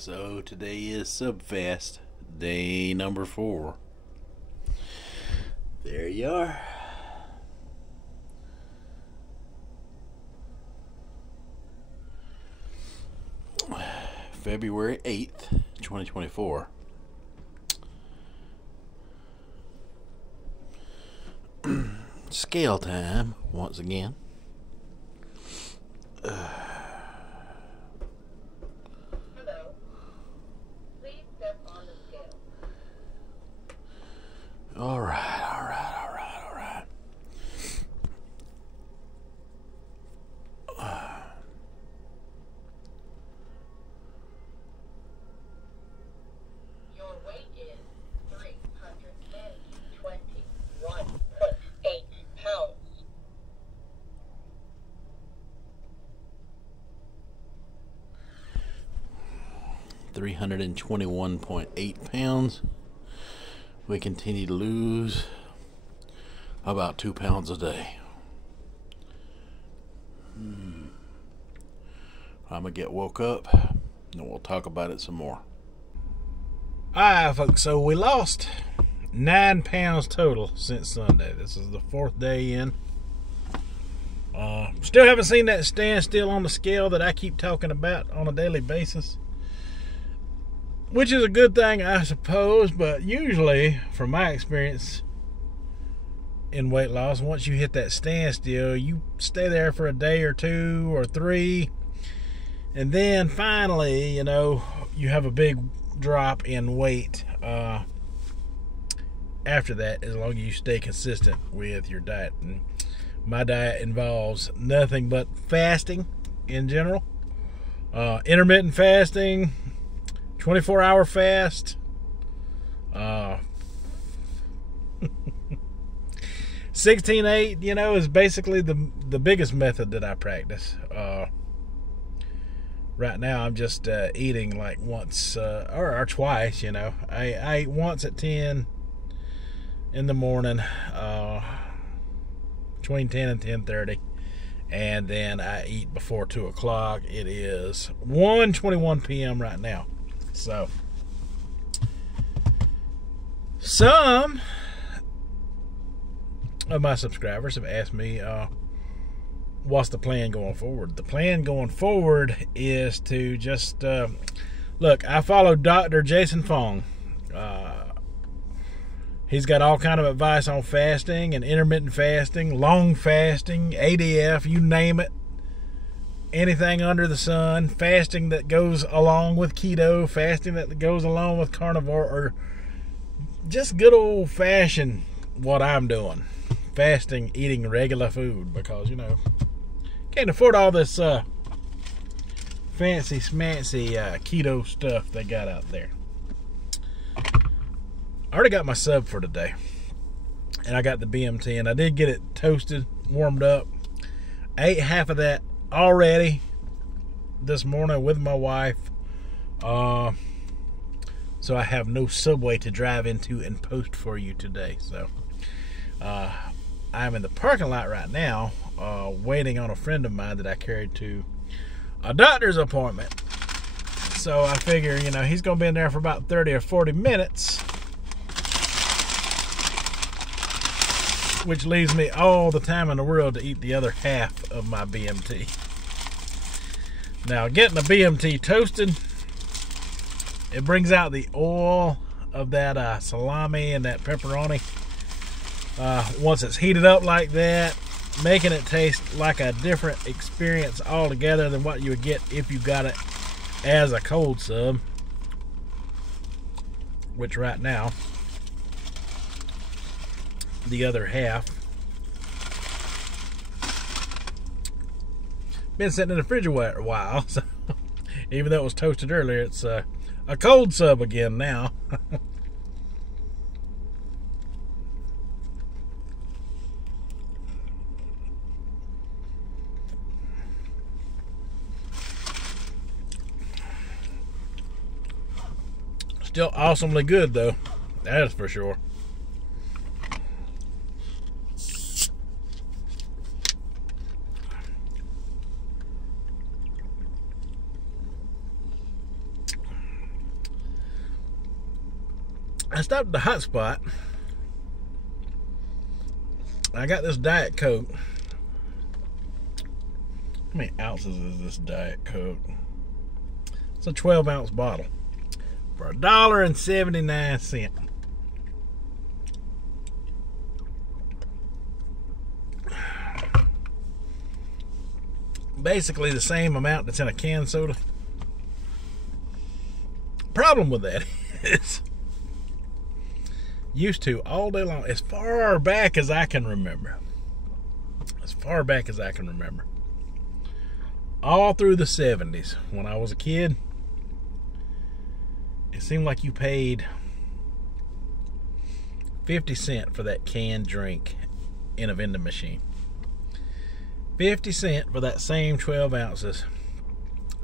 So today is Subfast, day number 4. There you are. February 8th, 2024. Scale time once again. All right. 321.8 pounds. We continue to lose about 2 pounds a day. I'm gonna get woke up and we'll talk about it some more. Alright folks, so we lost 9 pounds total since Sunday. This is the 4th day in. Still haven't seen that standstill on the scale that I keep talking about on a daily basis, which is a good thing, I suppose, but usually, from my experience in weight loss, once you hit that standstill, you stay there for a day or 2 or 3, and then finally, you know, you have a big drop in weight after that, as long as you stay consistent with your diet. And my diet involves nothing but fasting in general, intermittent fasting, 24-hour fast, 16-8, you know, is basically the biggest method that I practice. Right now, I'm just eating like once or twice, you know. I eat once at 10 in the morning, between 10 and 10:30. And then I eat before 2 o'clock. It is 1:21 p.m. right now. So, some of my subscribers have asked me, what's the plan going forward? The plan going forward is to just, look, I follow Dr. Jason Fong. He's got all kind of advice on fasting and intermittent fasting, long fasting, ADF, you name it. Anything under the sun, fasting that goes along with keto, fasting that goes along with carnivore, or just good old-fashioned what I'm doing, fasting, eating regular food, because, you know, can't afford all this fancy smancy keto stuff they got out there. I already got my sub for today, and I got the B.M.T, and I did get it toasted, warmed up. I ate half of that already this morning with my wife, so I have no Subway to drive into and post for you today. So I'm in the parking lot right now, waiting on a friend of mine that I carried to a doctor's appointment. So I figure, you know, he's gonna be in there for about 30 or 40 minutes, which leaves me all the time in the world to eat the other half of my B.M.T. Now, getting the B.M.T toasted, it brings out the oil of that salami and that pepperoni. Once it's heated up like that, making it taste like a different experience altogether than what you would get if you got it as a cold sub, which right now, the other half been sitting in the refrigerator a while, so even though it was toasted earlier, it's a cold sub again now. Still awesomely good though, that is for sure. I stopped at the hot spot. I got this Diet Coke. How many ounces is this Diet Coke? It's a 12-ounce bottle for $1.79. Basically the same amount that's in a canned soda. Problem with that is, used to all day long, as far back as I can remember. As far back as I can remember. All through the 70s, when I was a kid, it seemed like you paid 50 cents for that canned drink in a vending machine. 50 cents for that same 12 ounces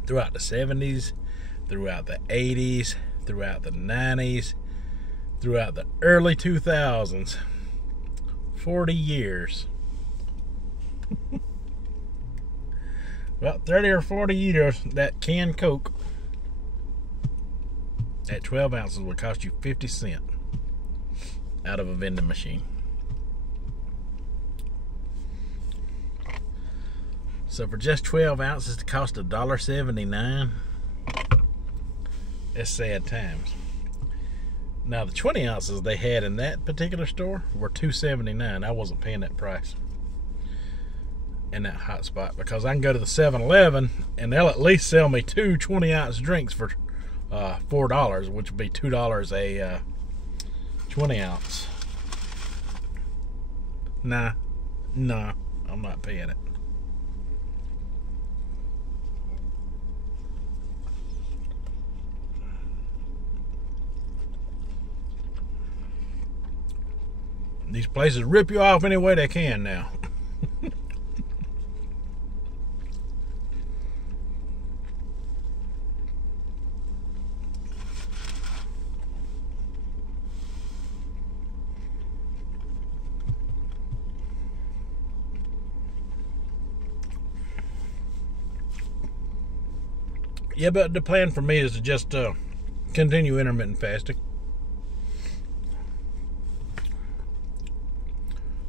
throughout the 70s, throughout the 80s, throughout the 90s, throughout the early 2000s. 40 years. About 30 or 40 years, that canned Coke at 12 ounces would cost you 50 cents out of a vending machine. So for just 12 ounces to cost $1.79, it's sad times. Now the 20 ounces they had in that particular store were $2.79. I wasn't paying that price in that hot spot, because I can go to the 7-Eleven and they'll at least sell me two 20-ounce drinks for $4, which would be $2 a 20 ounce. Nah, I'm not paying it. These places rip you off any way they can now. Yeah, but the plan for me is to just continue intermittent fasting.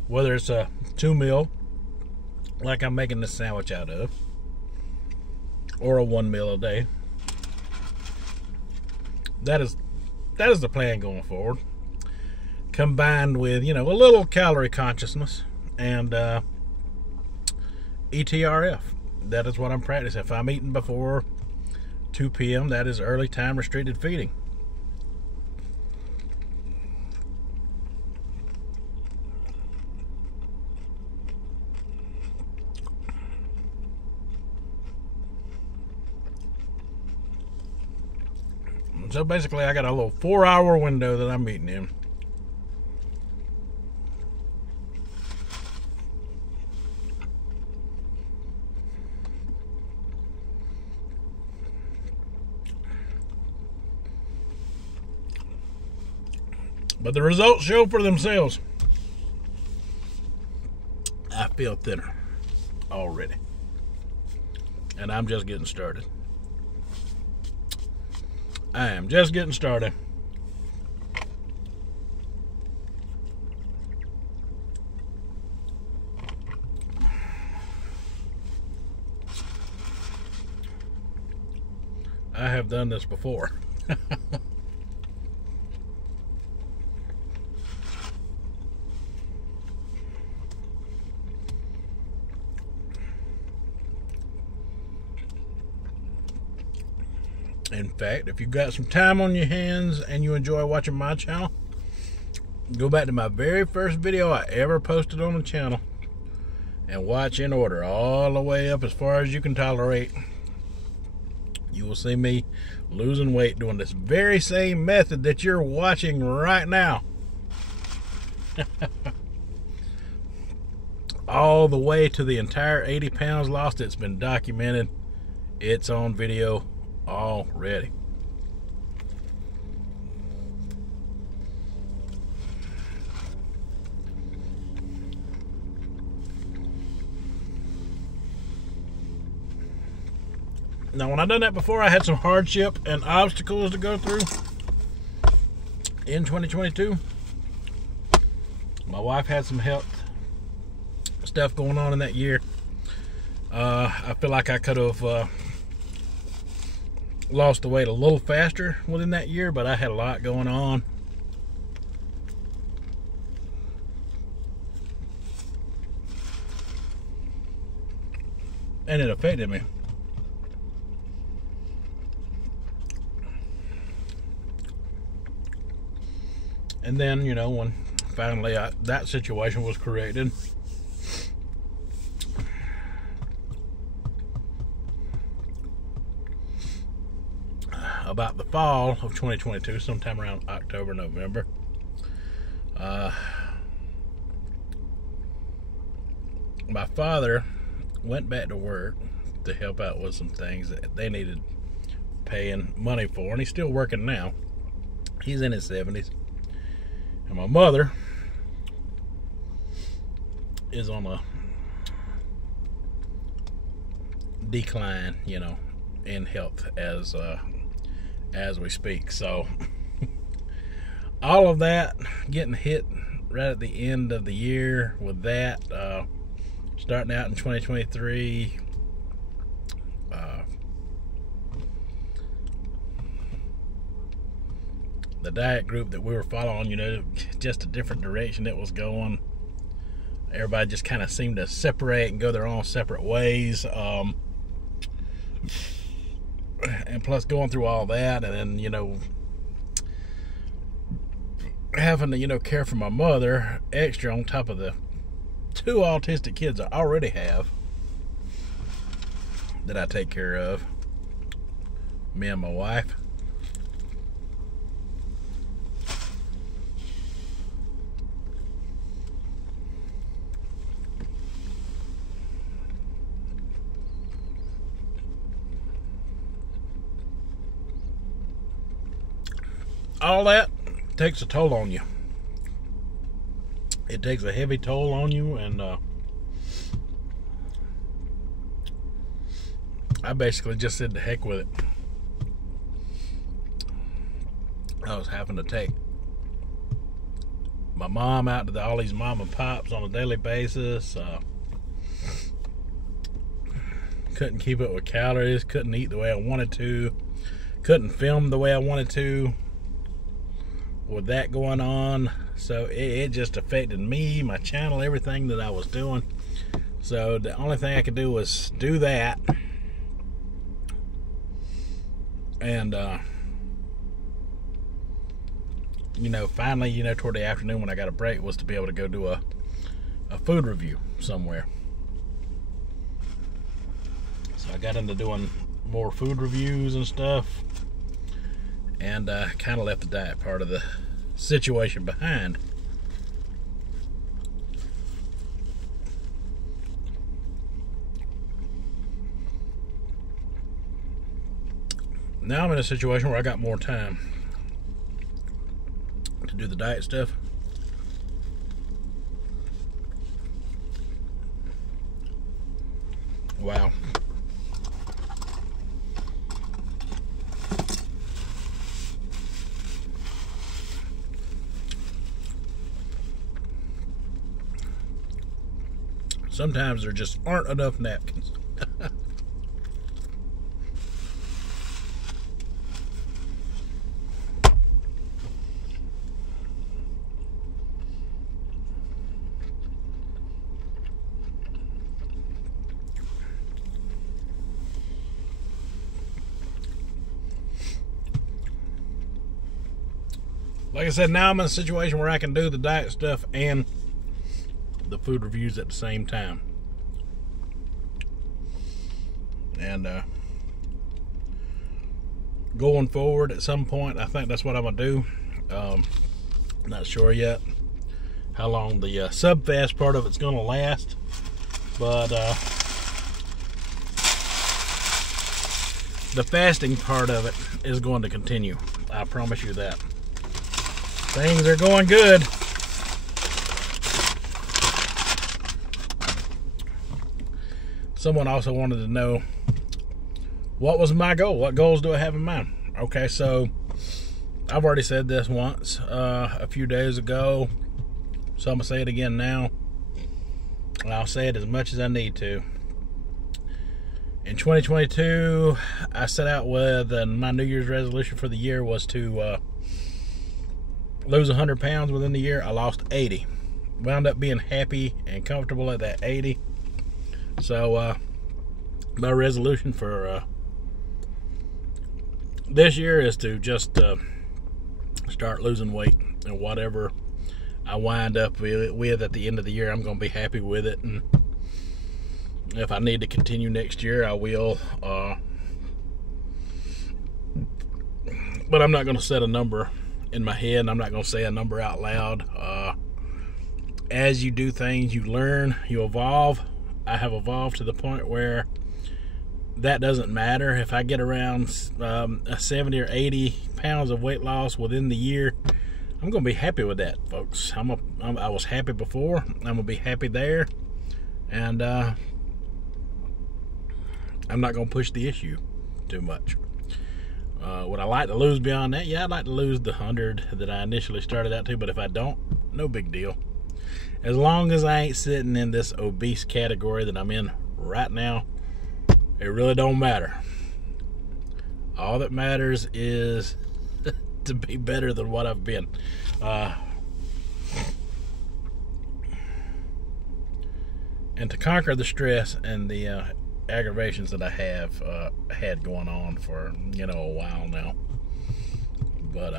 Whether it's a 2-meal, like I'm making this sandwich out of, or a 1 meal a day. That is the plan going forward. Combined with, a little calorie consciousness and ETRF. That is what I'm practicing. If I'm eating before 2 p.m., that is early time restricted feeding. So basically I got a little 4-hour window that I'm eating in. But the results show for themselves. I feel thinner already. And I'm just getting started. I am just getting started. I have done this before. In fact, if you've got some time on your hands and you enjoy watching my channel, go back to my very first video I ever posted on the channel and watch in order all the way up as far as you can tolerate. You will see me losing weight doing this very same method that you're watching right now. All the way to the entire 80 pounds lost. It's been documented. It's on video already. Now, when I done that before, I had some hardship and obstacles to go through. in 2022. My wife had some health stuff going on in that year. I feel like I could have lost the weight a little faster within that year, but I had a lot going on. And it affected me. And then, you know, when finally that situation was corrected, about the fall of 2022, sometime around October, November, my father went back to work to help out with some things that they needed paying money for, and he's still working now. He's in his 70s. And my mother is on a decline, you know, in health as we speak. So all of that getting hit right at the end of the year with that, starting out in 2023, the diet group that we were following, you know, just a different direction it was going. Everybody just kind of seemed to separate and go their own separate ways. And plus going through all that, and then, you know, having to, you know, care for my mother extra on top of the 2 autistic kids I already have that I take care of, me and my wife. All that takes a toll on you. It takes a heavy toll on you, and I basically just said the heck with it. I was having to take my mom out to all these mom and pops on a daily basis. Couldn't keep up with calories, couldn't eat the way I wanted to, couldn't film the way I wanted to with that going on. So it just affected me, my channel, everything that I was doing. So the only thing I could do was do that. And you know, finally, you know, toward the afternoon when I got a break, was to be able to go do a food review somewhere. So I got into doing more food reviews and stuff, and kind of left the diet part of the situation behind. Now I'm in a situation where I got more time to do the diet stuff. Wow. Sometimes there just aren't enough napkins. Like I said, now I'm in a situation where I can do the diet stuff and the food reviews at the same time. And going forward at some point, I think that's what I'm gonna do. Not sure yet how long the Subfast part of it's gonna last, but the fasting part of it is going to continue. I promise you that. Things are going good. Someone also wanted to know what was my goal. What goals do I have in mind? Okay, so I've already said this once a few days ago, so I'm going to say it again now. And I'll say it as much as I need to. In 2022, I set out with, and my New Year's resolution for the year was to lose 100 pounds within the year. I lost 80. Wound up being happy and comfortable at that 80. So my resolution for this year is to just start losing weight, and whatever I wind up with at the end of the year, I'm going to be happy with it. And if I need to continue next year, I will. But I'm not going to set a number in my head, and I'm not going to say a number out loud. As you do things, you learn, you evolve. I have evolved to the point where that doesn't matter. If I get around 70 or 80 pounds of weight loss within the year, I'm going to be happy with that, folks. I was happy before. I'm going to be happy there. And I'm not going to push the issue too much. Would I like to lose beyond that? Yeah, I'd like to lose the 100 that I initially started out to, but if I don't, no big deal. As long as I ain't sitting in this obese category that I'm in right now, it really don't matter. All that matters is to be better than what I've been. And to conquer the stress and the aggravations that I have had going on for a while now. But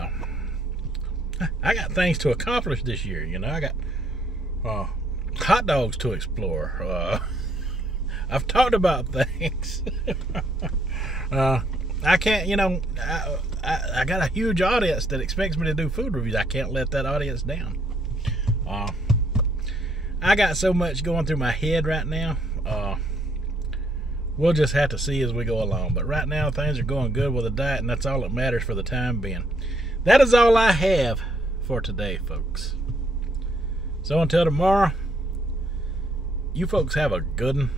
I got things to accomplish this year. I got hot dogs to explore. I've talked about things. I can't, I got a huge audience that expects me to do food reviews. I can't let that audience down. I got so much going through my head right now. We'll just have to see as we go along. But right now, things are going good with the diet, and that's all that matters for the time being. That is all I have for today, folks. So until tomorrow, you folks have a good one.